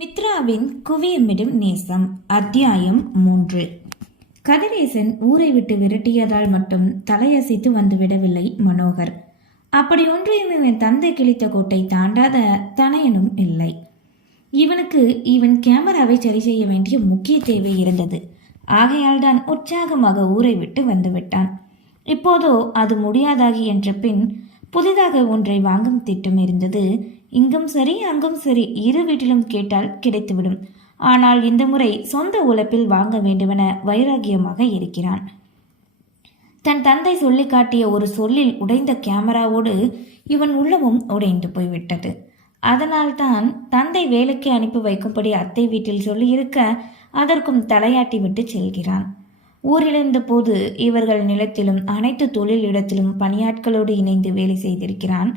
மித்ராவின் குவியமிடும் நேசம் அத்தியாயம் மூன்று. கதிரேசன் ஊரை விட்டு விரட்டியதால் மட்டும் தலையசைத்து வந்துவிடவில்லை மனோகர். அப்படி ஒன்றையும் இவன் தந்தை கிழித்த கோட்டை தாண்டாத தனையனும் இல்லை. இவனுக்கு இவன் கேமராவை சரி செய்ய வேண்டிய முக்கிய தேவை இருந்தது. ஆகையால் தான் உற்சாகமாக ஊரை விட்டு வந்துவிட்டான். இப்போதோ அது முடியாதாகி என்ற பின் புதிதாக ஒன்றை வாங்கும் திட்டம் இருந்தது. இங்கும் சரி அங்கும் சரி இரு வீட்டிலும் கேட்டால் கிடைத்துவிடும். ஆனால் இந்த முறை சொந்த உழைப்பில் வாங்க வேண்டுமென வைராகியமாக இருக்கிறான். தன் தந்தை சொல்லி காட்டிய ஒரு சொல்லில் உடைந்த கேமராவோடு இவன் உள்ளமும் உடைந்து போய்விட்டது. அதனால்தான் தந்தை வேலைக்கு அனுப்பி வைக்கும்படி அத்தை வீட்டில் சொல்லியிருக்க அதற்கும் தலையாட்டி விட்டு செல்கிறான். ஊரிலிருந்த போது இவர்கள் நிலத்திலும் அனைத்து தொழில் இடத்திலும் பணியாட்களோடு இணைந்து வேலை செய்திருக்கிறான்.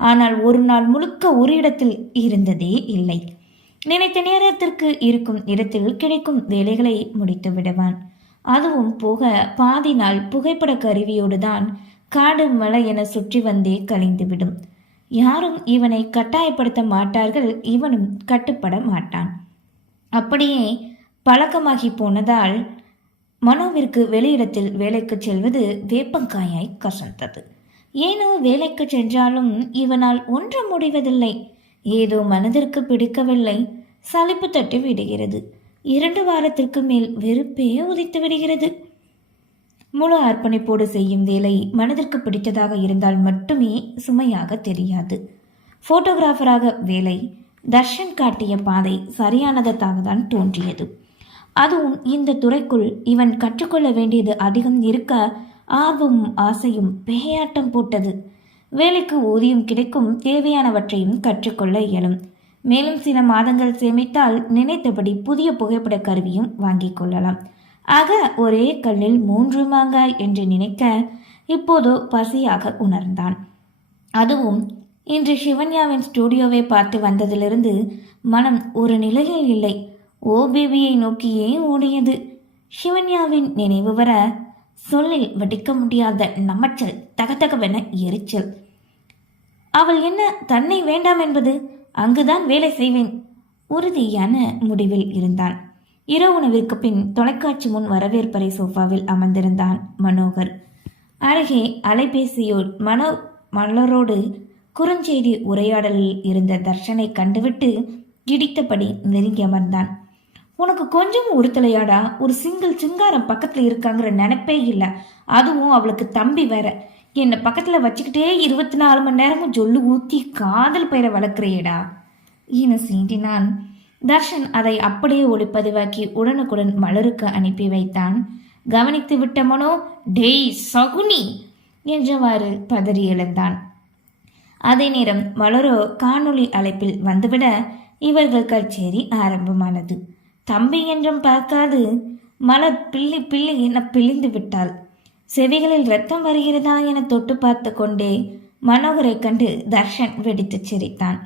ஆனால் ஒரு நாள் முழுக்க ஒரு இடத்தில் இருந்ததே இல்லை. நினைத்த நேரத்திற்கு இருக்கும் இடத்தில் கிடைக்கும் வேலைகளை முடித்து விடுவான். அதுவும் போக பாதி நாள் புகைப்பட கருவியோடு தான் காடு மலை என சுற்றி வந்தே கழிந்துவிடும். யாரும் இவனை கட்டாயப்படுத்த மாட்டார்கள் இவனும் கட்டுப்பட மாட்டான். அப்படியே பழக்கமாகி போனதால் மனோவிற்கு வெளியிடத்தில் வேலைக்கு செல்வது வேப்பங்காயாய் கசந்தது. ஏனோ வேலைக்கு சென்றாலும் இவனால் ஒன்று முடிவதில்லை. ஏதோ மனதிற்கு பிடிக்கவில்லை. சலிப்பு தட்டி விடுகிறது. இரண்டு வாரத்திற்கு மேல் வெறுப்பே உதித்து விடுகிறது. முழு அர்ப்பணிப்போடு செய்யும் வேலை மனதிற்கு பிடித்ததாக இருந்தால் மட்டுமே சுமையாக தெரியாது. போட்டோகிராஃபராக வேலை தர்ஷன் காட்டிய பாதை சரியானதாக தான் தோன்றியது. அதுவும் இந்த துறைக்குள் இவன் கற்றுக்கொள்ள வேண்டியது அதிகம் இருக்க ஆர்வமும் ஆசையும் பேயாட்டம் போட்டது. வேலைக்கு ஊதியம் கிடைக்கும் தேவையானவற்றையும் கற்றுக்கொள்ள இயலும். மேலும் சில மாதங்கள் சேமித்தால் நினைத்தபடி புதிய புகைப்பட கருவியும் வாங்கிக் கொள்ளலாம். ஆக ஒரே கல்லில் மூன்று மாங்காய் என்று நினைக்க இப்போதோ பசியாக உணர்ந்தான். அதுவும் இன்று சிவன்யாவின் ஸ்டூடியோவை பார்த்து வந்ததிலிருந்து மனம் ஒரு நிலையில் இல்லை. ஓ பேபியை நோக்கியே ஓடியது. சிவன்யாவின் நினைவு வர சொல்லில் வடிக்க முடியாத நமச்சல் தகதகவென எரிச்சல். அவள் என்ன தன்னை வேண்டாம் என்பது? அங்குதான் வேலை செய்வேன். உறுதியான முடிவில் இருந்தான். இரவு உணவிற்கு பின் தொலைக்காட்சி முன் வரவேற்பறை சோஃபாவில் அமர்ந்திருந்தான் மனோகர். அருகே அலைபேசியோடு மனோ மலரோடு குறுஞ்செய்தி உரையாடலில் இருந்த தர்ஷனை கண்டுவிட்டு இடித்தபடி நெருங்கி அமர்ந்தான். உனக்கு கொஞ்சம் உறுத்தலையாடா? ஒரு சிங்கிள் சிங்காரம் பக்கத்தில் இருக்காங்கிற நினைப்பே இல்லை. அதுவும் அவளுக்கு தம்பி வேற. என்னை பக்கத்தில் வச்சுக்கிட்டே இருபத்தி நாலு மணி நேரமும் ஜொல்லு ஊற்றி காதல் பெயரை வளர்க்குறியேடா. என சீண்டினான் தர்ஷன் அதை அப்படியே ஒளிப்பதிவாக்கி உடனுக்குடன் மலருக்கு அனுப்பி வைத்தான். கவனித்து விட்டமனோ டெய் டேய் சகுனி! என்றவாறு பதறி எழுந்தான். அதே நேரம் மலரோ காணொளி அழைப்பில் வந்துவிட இவர்கள் கச்சேரி ஆரம்பமானது. தம்பி என்றும் பார்க்காது. மலர் பிள்ளி பிள்ளி என பிழிந்து விட்டாள். செவிகளில் ரத்தம் வருகிறதா என தொட்டு பார்த்து கொண்டே மனோகரை கண்டு தர்ஷன் வெடித்துச் சிரித்தான்.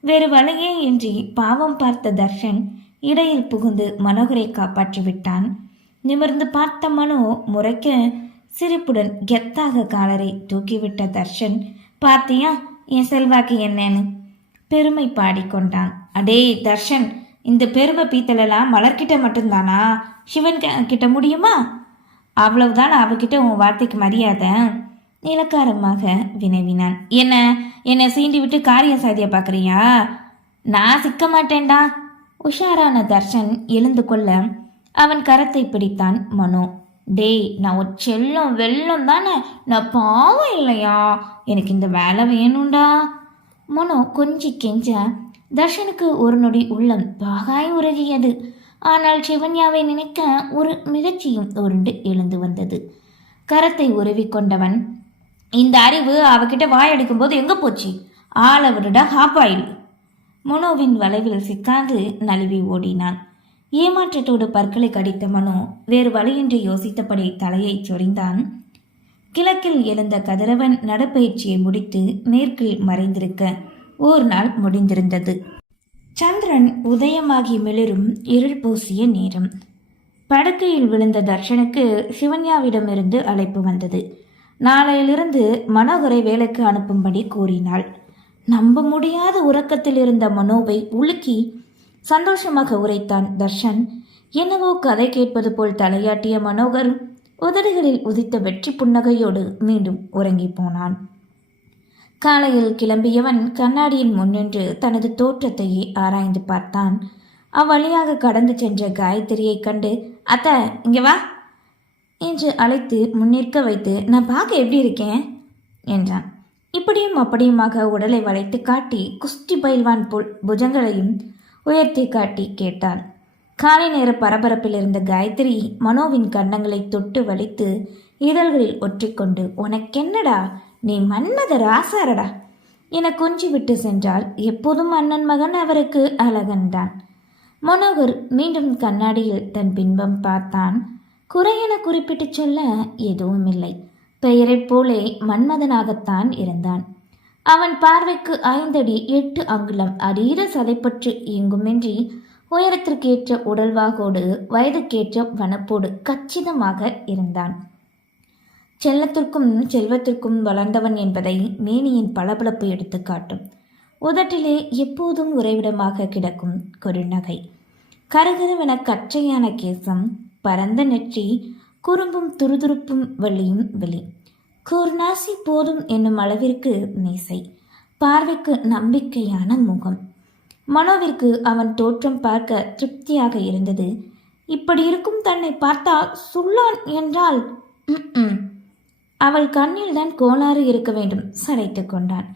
வேறு வழியே இன்றி பாவம் பார்த்த தர்ஷன் இடையில் புகுந்து மனோகரை காப்பாற்றி விட்டான். நிமிர்ந்து பார்த்த மனோ முறைக்க சிரிப்புடன் கெத்தாக காலரை தூக்கிவிட்ட தர்ஷன் பார்த்தியா என் செல்வாக்கு என்னன்னு? பெருமை பாடிக்கொண்டான். அடே தர்ஷன் இந்த பெருமை பீத்தலெல்லாம் மலர்கிட்ட மட்டும்தானா? சிவன் க- கிட்ட முடியுமா? அவ்வளவுதான் அவகிட்ட உன் வார்த்தைக்கு மரியாதை. இலக்காரமாக வினவினான். என்ன என்னை சீண்டி விட்டு காரியம் சாதிய பார்க்குறியா நான் சிக்க மாட்டேன்டா. உஷாரான தர்ஷன் எழுந்து கொள்ள அவன் கரத்தை பிடித்தான் மனோ. டேய் நான் ஒரு செல்லம் வெள்ளம் தானே? நான் பாவம் இல்லையா? எனக்கு இந்த வேலை வேணும்டா. மனோ கொஞ்சி கெஞ்ச தர்ஷனுக்கு ஒரு நொடி உள்ளம் பாகாய் உருகியது ஆனால் சிவன்யாவை நினைக்க ஒரு மிகச்சியும் உருண்டு எழுந்து வந்தது. கரத்தை உருவி கொண்டவன் இந்த அறிவு அவகிட்ட வாயடிக்கும் போது எங்க போச்சு? ஆளை விடுடா ஹாப்பாயில் மனோவின் வளைவில் சிக்காது நழுவி ஓடினான். ஏமாற்றத்தோடு பற்களை கடித்த மனோ வேறு வழியின்றி யோசித்தபடி தலையைச் சொரிந்தான். கிழக்கில் எழுந்த கதிரவன் நடப்பயிற்சியை முடித்து மேற்கில் மறைந்திருக்க ஓர் நாள் முடிந்திருந்தது. சந்திரன் உதயமாகி மிளிரும் இருள் பூசிய நேரம். படுக்கையில் விழுந்த தர்ஷனுக்கு சிவன்யாவிடமிருந்து அழைப்பு வந்தது. நாளையிலிருந்து மனோகரை வேலைக்கு அனுப்பும்படி கூறினாள். நம்ப முடியாத உறக்கத்தில் இருந்த மனோவை உலுக்கி சந்தோஷமாக உரைத்தான் தர்ஷன். என்னவோ கதை கேட்பது போல் தலையாட்டிய மனோகர் உதடுகளில் உதித்த வெற்றி புன்னகையோடு மீண்டும் உறங்கிப் போனான். காலையில் கிளம்பியவன் கண்ணாடியின் முன்னின்று தனது தோற்றத்தையே ஆராய்ந்து பார்த்தான். அவ்வழியாக கடந்து சென்ற காயத்ரியைக் கண்டு அத்த இங்கே வா என்று அழைத்து முன்னிற்க வைத்து நான் பார்க்க எப்படி இருக்கேன்? என்றான். இப்படியும் அப்படியுமாக உடலை வளைத்து காட்டி குஸ்தி பயில்வான் புல் புஜங்களையும் உயர்த்தி காட்டி கேட்டான். காலை நேர பரபரப்பில் இருந்த காயத்ரி மனோவின் கன்னங்களை தொட்டு வலித்து இதழ்களில் ஒற்றிக்கொண்டு உனக்கென்னடா? நீ மன்மத ராசாரடா என கொஞ்சி விட்டு சென்றால் எப்போதும் அண்ணன் மகன் அவருக்கு அழகன்தான் மனோகர் மீண்டும் கண்ணாடியில் தன் பின்பம் பார்த்தான். குறையென குறிப்பிட்டு சொல்ல எதுவும் இல்லை. பெயரைப் போலே மன்மதனாகத்தான் இருந்தான். அவன் பார்வைக்கு ஐந்தடி எட்டு அங்குலம் அதீத சதைப்பற்று இயங்குமின்றி உயரத்திற்கேற்ற உடல்வாகோடு வயதுக்கேற்ற வனப்போடு கச்சிதமாக இருந்தான். செல்லத்திற்கும் செல்வத்திற்கும் வளர்ந்தவன் என்பதை மேனியின் பளபளப்பு எடுத்து காட்டும். உதட்டிலே எப்போதும் உறைவிடமாக கிடக்கும் குறுநகை கருகருவென கற்றையான கேசம் பரந்த நெற்றி குறும்பும் துருதுருப்பும் வெளியும் வெளி. கூர்நாசி போதும் என்னும் அளவிற்கு மீசை. பார்வைக்கு நம்பிக்கையான முகம். மனோவிற்கு அவன் தோற்றம் பார்க்க திருப்தியாக இருந்தது. இப்படி இருக்கும் தன்னை பார்த்தால் சுள்ளான் என்றால் ம்ம். அவள் கண்ணில் தான் கோளாறு இருக்க வேண்டும் சளைத்து கொண்டான்.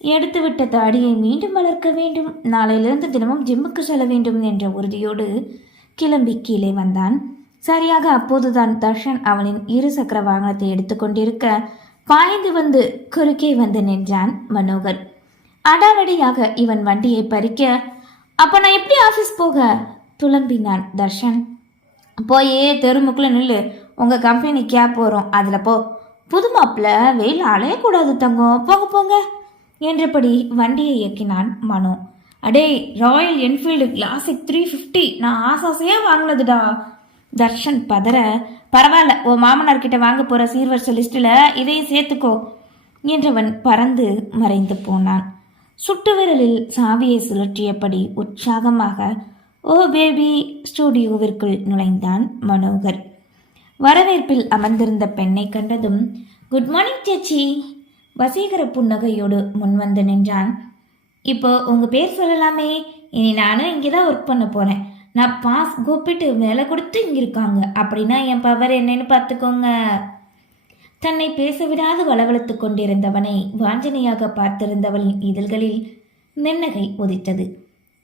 எடுத்துவிட்ட தாடியை மீண்டும் வளர்க்க வேண்டும் நாளையிலிருந்து தினமும் ஜிம்முக்கு செல்ல வேண்டும் என்ற உறுதியோடு கிளம்பி கீழே வந்தான். சரியாக அப்போதுதான் தர்ஷன் அவனின் இரு சக்கர வாகனத்தை எடுத்துக்கொண்டிருக்க பாய்ந்து வந்து குறுக்கே வந்து நின்றான் மனோகர். அடாவடியாக இவன் வண்டியை பறிக்க அப்ப நான் எப்படி ஆபீஸ் போக? துளம்பினான் தர்ஷன். போயே தெருமுக்குள்ள நில்லு. உங்க கம்பெனி கேப் வரும் அதுல போ. புது மாப்பிள்ள வெயில் அலையக்கூடாது தங்கம் போங்க போங்க. என்றபடி வண்டியை இயக்கினான் மனோ. அடே royal Enfield classic three fifty நான் ஆசாசையாக வாங்கினதுடா. தர்ஷன் பதற. பரவாயில்ல உன் மாமனார்கிட்ட வாங்க போகிற சீர்வரிச லிஸ்ட்டில் இதையும் சேர்த்துக்கோ என்றவன் பறந்து மறைந்து போனான். சுட்டு விரலில் சாவியை சுழற்றியபடி உற்சாகமாக ஓ பேபி! ஸ்டூடியோவிற்குள் நுழைந்தான் மனோகர். வரவேற்பில் அமர்ந்திருந்த பெண்ணை கண்டதும் குட் மார்னிங் சேச்சி. வசீகர புன்னகையோடு முன்வந்து நின்றான். இப்போ உங்க பேர் சொல்லலாமே. இனி நானும் இங்கே தான் ஒர்க் பண்ண போறேன். நான் பாஸ் கூப்பிட்டு வேலை கொடுத்து இங்க இருக்காங்க அப்படின்னா என் பவர் என்னன்னு பார்த்துக்கோங்க. தன்னை பேச விடாது வளவளத்து கொண்டிருந்தவனை வாஞ்சனையாக பார்த்திருந்தவளின் இதழ்களில் நின்னகை உதித்தது.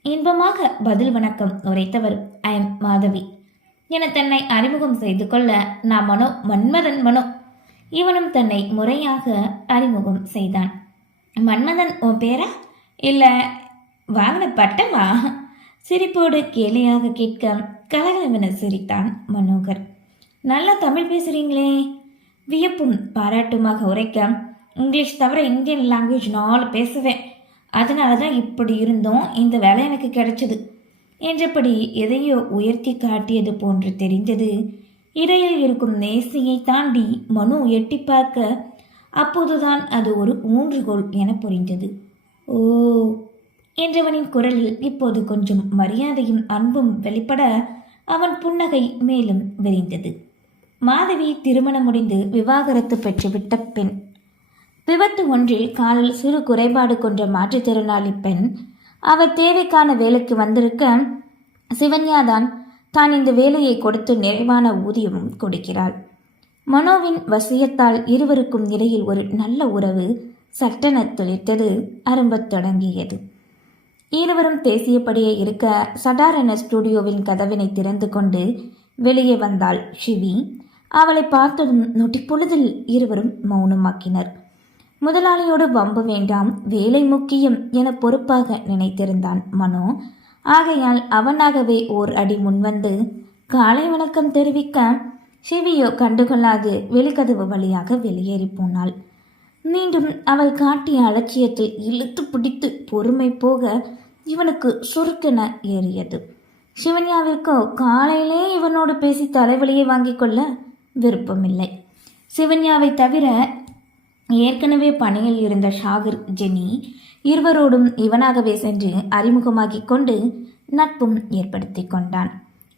இன்பமாக பதில் வணக்கம் உரைத்தவர் ஐ எம் மாதவி. என தன்னை அறிமுகம் செய்து கொள்ள நான் மனோ மன்மதன் மனோ. இவனும் தன்னை முறையாக அறிமுகம் செய்தான். மன்மதன் உன் பேரா? இல்லை வாங்கின பட்டமா? சிரிப்போடு கேலியாக கேட்க கலகலவென சிரித்தான் மனோகர். நல்லா தமிழ் பேசுறீங்களே. வியப்பும் பாராட்டுமாக உரைக்க இங்கிலீஷ் தவிர இந்தியன் லாங்குவேஜ் நாலு பேசுவேன். அதனால தான் இப்படி இருந்தோம். இந்த வேலை எனக்கு கிடைச்சது. என்றபடி எதையோ உயர்த்தி காட்டியது போன்று தெரிந்தது. இடையில் இருக்கும் நேசியை தாண்டி மனு எட்டி பார்க்க அப்போதுதான் அது ஒரு ஊன்றுகோல் என புரிந்தது. ஓ என்றவனின் குரலில் இப்போது கொஞ்சம் மரியாதையும் அன்பும் வெளிப்பட அவன் புன்னகை மேலும் விரிந்தது. மாதவி திருமணம் முடிந்து விவாகரத்து பெற்றுவிட்ட பெண். விபத்து ஒன்றில் காலில் சிறு குறைபாடு கொண்ட மாற்றுத்திறனாளி பெண் அவர் தேவைக்கான வேலைக்கு வந்திருக்க சிவன்யாதான் தான் இந்த வேலையை கொடுத்து நிறைவான ஊதியமும் கொடுக்கிறாள். மனோவின் வசியத்தால் இருவருக்கும் இடையில் ஒரு நல்ல உறவு சட்டென துளிர்த்தது அரும்பத் தொடங்கியது. இருவரும் பேசியபடியே இருக்க சடாரண ஸ்டுடியோவின் கதவினை திறந்து கொண்டு வெளியே வந்தாள் ஷிவி. அவளை பார்த்ததும் நொட்டிப்பொழுதில் இருவரும் மௌனமாக்கினர். முதலாளியோடு வம்பு வேண்டாம் வேலை முக்கியம் என பொறுப்பாக நினைத்திருந்தான் மனோ. ஆகையால் அவனாகவே ஓர் அடி முன்வந்து காலை வணக்கம் தெரிவிக்க சிவியோ கண்டுகொள்ளாது வெளிக்கதவு வழியாக வெளியேறி போனாள். மீண்டும் அவள் காட்டிய அலட்சியத்தில் இழுத்து பிடித்து பொறுமை போக இவனுக்கு சுருக்கென ஏறியது. சிவன்யாவிற்கோ காலையிலே இவனோடு பேசி தலைவலியை வாங்கிக் கொள்ள விருப்பமில்லை. சிவன்யாவை தவிர ஏற்கனவே பணியில் இருந்த ஷாகிர் ஜெனி இருவரோடும் இவனாகவே சென்று அறிமுகமாகிக் கொண்டு நட்பும் ஏற்படுத்தி கொண்டான்.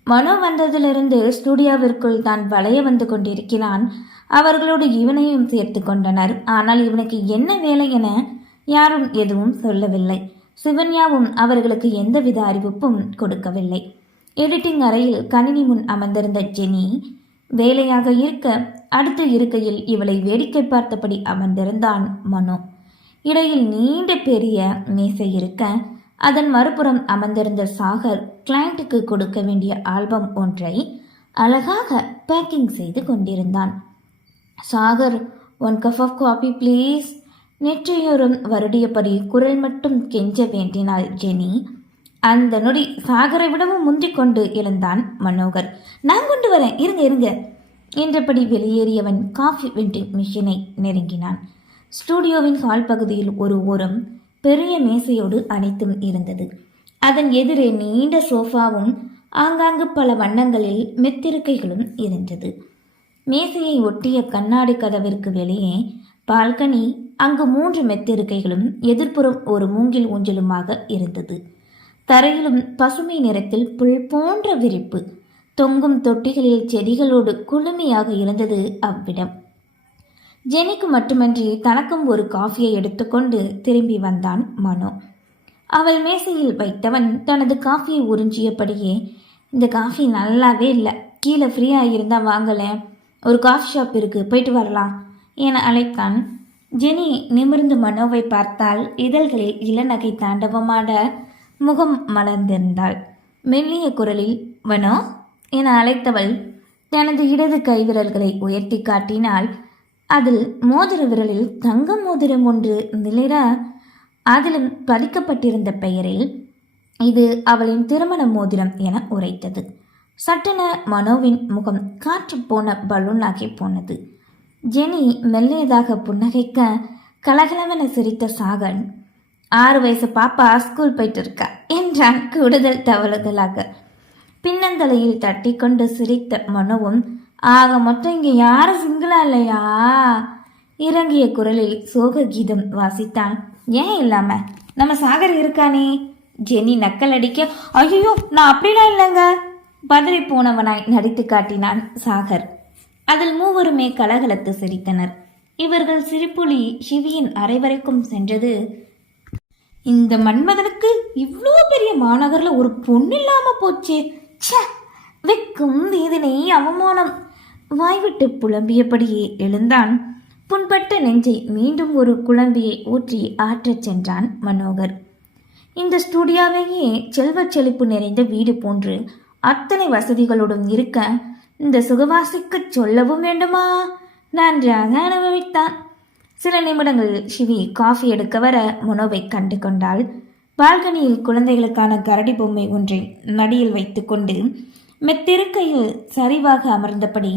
மனோ வந்ததிலிருந்து ஸ்டுடியோவிற்குள் தான் வளைய வந்து கொண்டிருக்கிறான். அவர்களோடு இவனையும் சேர்த்து கொண்டனர். ஆனால் இவனுக்கு என்ன வேலை என யாரும் எதுவும் சொல்லவில்லை. சிவன்யாவும் அவர்களுக்கு எந்தவித அறிவிப்பும் கொடுக்கவில்லை. எடிட்டிங் அறையில் கணினி முன் அமர்ந்திருந்த ஜெனி வேலையாக இருக்க அடுத்த இருக்கையில் இவளை வேடிக்கை பார்த்தபடி அமர்ந்திருந்தான் மனோ. இடையில் நீண்ட பெரிய மேசை இருக்க அதன் மறுபுறம் அமர்ந்திருந்த சாகர் கிளைண்ட்டுக்கு கொடுக்க வேண்டிய ஆல்பம் ஒன்றை அழகாக பேக்கிங் செய்து கொண்டிருந்தான். Sagar one cup of coffee please நெற்றியோரும் வருடியபடி குரல் மட்டும் கெஞ்ச வேண்டினாள் ஜெனி. அந்த நொடி சாகரை விடவும் முந்திக் கொண்டு எழுந்தான் மனோகர். நான் கொண்டு வரேன் இருங்க இருங்க என்றபடி வெளியேறியவன் காஃபி வெண்டிங் மிஷினை நெருங்கினான். ஸ்டூடியோவின் ஹால் பகுதியில் ஒரு ஓரம் பெரிய மேசையோடு அனைத்தும் இருந்தது. அதன் எதிரே நீண்ட சோஃபாவும் ஆங்காங்கு பல வண்ணங்களில் மெத்திருக்கைகளும் இருந்தது. மேசையை ஒட்டிய கண்ணாடி கதவிற்கு வெளியே பால்கனி அங்கு மூன்று மெத்திருக்கைகளும் எதிர்ப்புறம் ஒரு மூங்கில் ஊஞ்சலுமாக இருந்தது. தரையிலும் பசுமை நிறத்தில் புல் போன்ற விரிப்பு. தொங்கும் தொட்டிகளில் செடிகளோடு குளுமையாக இருந்தது அவ்விடம். ஜெனிக்கு மட்டுமன்றி தனக்கும் ஒரு காஃபியை எடுத்துக்கொண்டு திரும்பி வந்தான் மனோ. அவள் மேசையில் வைத்தவன் தனது காஃபியை உறிஞ்சியபடியே இந்த காஃபி நல்லாவே இல்லை. கீழே ஃப்ரீயாக இருந்தால் வாங்கலை ஒரு காஃபி ஷாப் இருக்கு. போயிட்டு வரலாம். என அழைத்தான். ஜெனி நிமிர்ந்து மனோவை பார்த்தால் இதழ்களில் இளநகை தாண்டவமாட முகம் மலர்ந்திருந்தாள். மெல்லிய குரலில் வனோ என அழைத்தவள் தனது இடது கைவிரல்களை உயர்த்தி காட்டினாள். அதில் மோதிர விரலில் தங்க மோதிரம் ஒன்று நிலிர அதிலும் பதிக்கப்பட்டிருந்த பெயரில் இது அவளின் திருமண மோதிரம் என உரைத்தது. சட்டென மனோவின் முகம் காற்று போன பலூனாகி போனது. ஜெனி மெல்லியதாக புன்னகைக்க கலகலவென சிரித்த சாகன் ஆறு வயசு பாப்பா ஸ்கூல் போயிட்டு இருக்கா என்றான் கூடுதல் தவறுதலாக. பின்னந்தலையில் தட்டி கொண்டு சிரித்த மனவும் ஆக மொத்தம் இங்கே யாரும் சிங்கிளா இல்லையா? இறங்கிய குரலில் சோக கீதம் வாசித்தான். ஏன் இல்லாம? நம்ம சாகர் இருக்கானே ஜெனி நக்கல் அடிக்க. ஐயோ நான் அப்படிலாம் இல்லைங்க. பதறி போனவனாய் நடித்து காட்டினான் சாகர். அதில் மூவருமே கலகலத்து சிரித்தனர். இவர்கள் சிரிப்புலி சிவியின் அரைவரைக்கும் சென்றது இந்த மன்மதனுக்கு இவ்வளோ பெரிய மாநகரில் ஒரு பொண்ணு இல்லாமல் போச்சு. ச்சே வெக்கும் வேதனை அவமானம். வாய்விட்டு புலம்பியபடியே எழுந்தான். புண்பட்ட நெஞ்சை மீண்டும் ஒரு குழம்பியை ஊற்றி ஆற்றச் சென்றான் மனோகர். இந்த ஸ்டூடியோவையே செல்வச் செழிப்பு நிறைந்த வீடு போன்று அத்தனை வசதிகளுடன் இருக்க இந்த சுகவாசிக்குச் சொல்லவும் வேண்டுமா? நன்றாக அனுபவித்தான். சில நிமிடங்களில் ஷிவி காஃபி எடுக்க வர மனோவை கண்டு கொண்டாள். பால்கனியில் குழந்தைகளுக்கான கரடி பொம்மை ஒன்றை மடியில் வைத்துக்கொண்டு மெத்திருக்கையில் சரிவாக அமர்ந்தபடி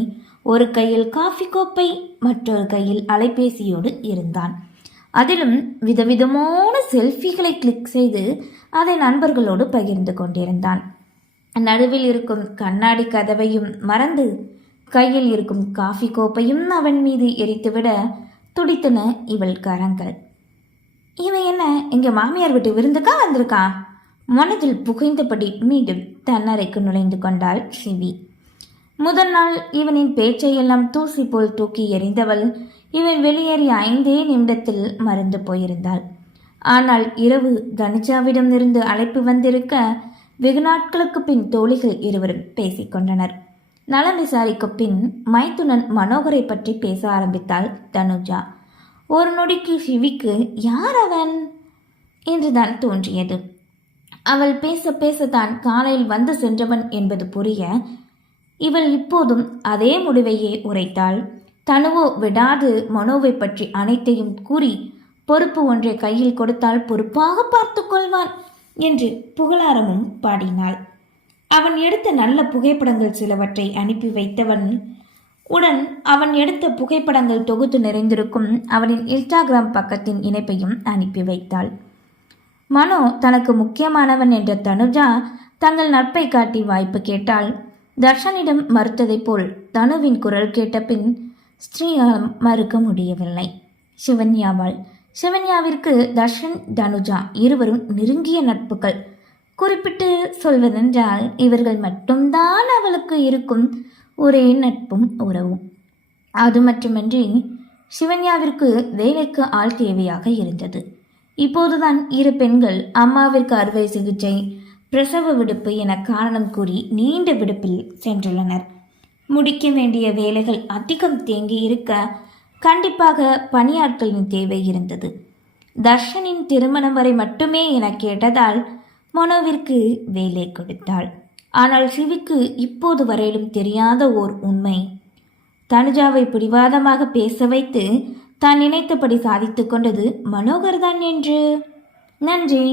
ஒரு கையில் காஃபி கோப்பை மற்றொரு கையில் அலைபேசியோடு இருந்தான். அதிலும் விதவிதமான செல்ஃபிகளை கிளிக் செய்து அதை நண்பர்களோடு பகிர்ந்து கொண்டிருந்தான். நடுவில் இருக்கும் கண்ணாடி கதவையும் மறந்து கையில் இருக்கும் காஃபி கோப்பையும் அவன் மீது எரித்துவிட துடித்தன இவள் கரங்கள். இவன் என்ன இங்கே மாமியார் வீட்டு விருந்துக்கா வந்திருக்கான் மனதில் புகைந்தபடி மீண்டும் தன்னறைக்கு நுழைந்து கொண்டாள் சிவி. முதல் நாள் இவனின் பேச்சையெல்லாம் தூசி போல் தூக்கி எறிந்தவள் இவன் வெளியேறிய ஐந்தே நிமிடத்தில் மறந்து போயிருந்தாள். ஆனால் இரவு தனுஜாவிடம் இருந்து அழைப்பு வந்திருக்க வெகு நாட்களுக்கு பின் தோழிகள் இருவரும் பேசிக்கொண்டனர் நலம் விசாரிக்க பின் மைத்துனன் மனோகரை பற்றி பேச ஆரம்பித்தாள் தனுஜா. ஒரு நொடிக்கு சிவிக்கு யார் அவன்? என்றுதான் தோன்றியது. அவள் பேச பேசத்தான் காலையில் வந்து சென்றவன் என்பது புரிய இவள் இப்போதும் அதே முடிவையே உரைத்தாள். தனுவோ விடாது மனோவை பற்றி அனைத்தையும் கூறி பொறுப்பு ஒன்றை கையில் கொடுத்தால் பொறுப்பாக பார்த்து கொள்வான் என்று புகழாரமும் பாடினாள். அவன் எடுத்த நல்ல புகைப்படங்கள் சிலவற்றை அனுப்பி வைத்தவன் உடன் அவன் எடுத்த புகைப்படங்கள் தொகுத்து நிறைந்திருக்கும் அவனின் இன்ஸ்டாகிராம் பக்கத்தின் இணைப்பையும் அனுப்பி வைத்தாள். மனோ தனக்கு முக்கியமானவன் என்ற தனுஜா தங்கள் நட்பை காட்டி வாய்ப்பு கேட்டால் தர்ஷனிடம் மறுத்ததைப் போல் தனுவின் குரல் கேட்ட பின் ஸ்ரீயால் மறுக்க முடியவில்லை. சிவன்யாவாள். சிவன்யாவிற்கு தர்ஷன் தனுஜா இருவரும் நெருங்கிய நட்புகள். குறிப்பிட்டு சொல்வதென்றால் இவர்கள் மட்டும்தான் அவளுக்கு இருக்கும் ஒரே நட்பும் உறவும். அது மட்டுமன்றி சிவன்யாவிற்கு வேலைக்கு ஆள் தேவையாக இருந்தது. இப்போதுதான் இரு பெண்கள் அம்மாவிற்கு அறுவை சிகிச்சை பிரசவ விடுப்பு என காரணம் கூறி நீண்ட விடுப்பில் சென்றுள்ளனர். முடிக்க வேண்டிய வேலைகள் அதிகம் தேங்கி இருக்க கண்டிப்பாக பணியாட்களின் தேவை இருந்தது. தர்ஷனின் திருமணம் வரை மட்டுமே என கேட்டதால் மனோவிற்கு வேலை கொடுத்தாள். ஆனால் சிவிக்கு இப்போது வரையிலும் தெரியாத ஓர் உண்மை. தனுஜாவை பிடிவாதமாக பேச வைத்து தான் நினைத்தபடி சாதித்துக் கொண்டது மனோகர்தான் என்று. நன்றி.